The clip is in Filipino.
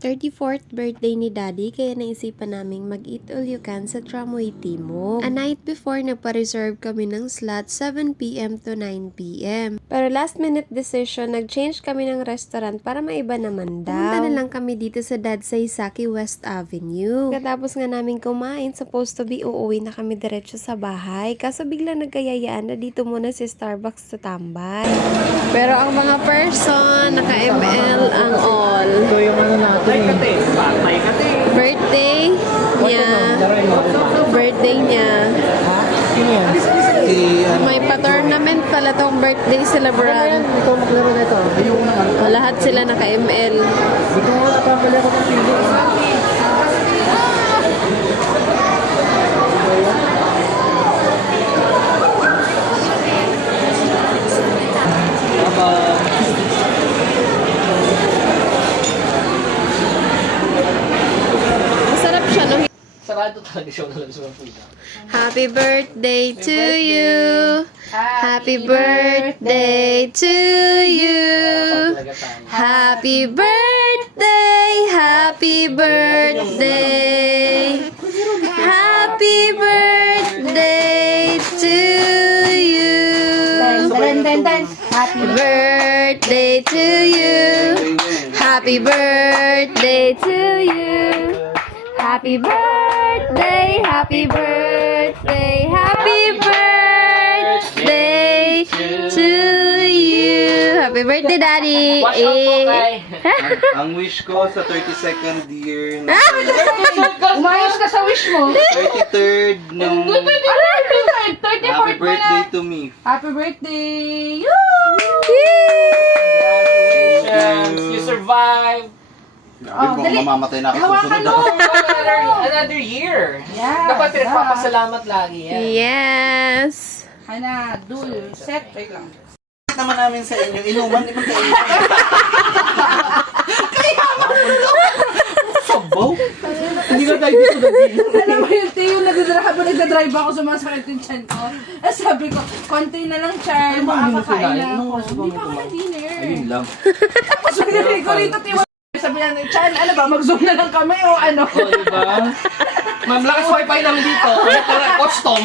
34th birthday ni Daddy kaya naisipan naming mag-eat all you can sa Tramway Timog. A night before, nagpa-reserve kami ng slot 7 p.m. to 9 p.m. Pero last minute decision, nag-change kami ng restaurant para maiba naman daw. Pumunta na lang kami dito sa Dad sa Isaki West Avenue. Katapos nga namin kumain, supposed to be uuwi na kami diretso sa bahay. Kaso biglang nagkayayaan na dito muna si Starbucks sa tambay. Pero ang mga person, naka-ML ang all. Ito yung ano natin eh. Birthday niya. Birthday niya. Sino yan? May pa-tournament pala tong birthday celebration. Ikaw maglaro na ito. Lahat sila naka-ML. Ito nga nakapali ako ng TV. Masarap siya, no? Sarado talaga siya na lang sa mga. Happy birthday to you. Happy birthday to you. Happy birthday. Happy birthday. Happy birthday to you. Happy birthday to you. Happy birthday to you. Happy birthday, happy birthday, happy birthday to you. Happy birthday, Daddy. Watch out po, Kai. Ang wish ko sa 32nd year na Umayos ka sa wish mo. 33rd nung happy birthday to me. Happy birthday! You survived Grabe kung mamamatay na ako Hawakan susunod mo! another year. Yeah. Dapat pinagpapasalamat lagi yan. Yes. Hana, dul, set. Wait lang. naman namin sa inyo. Inuman, di ba kayo? Sabaw? Hindi ka tayo dito dati. Alam mo yun, Teo, habang nagdadrive ako, sumasakit yung chan ko. Eh, sabi ko, konti na lang, Chan, makakakain na ako. Hindi pa ako na dinner. Ayun lang. Tapos pinili ko rito, Teo. Sabi niya, Chan, ano ba, mag-zoom na lang kami o ano? O, diba? Ma'am, lakas wifi namin dito. Custom.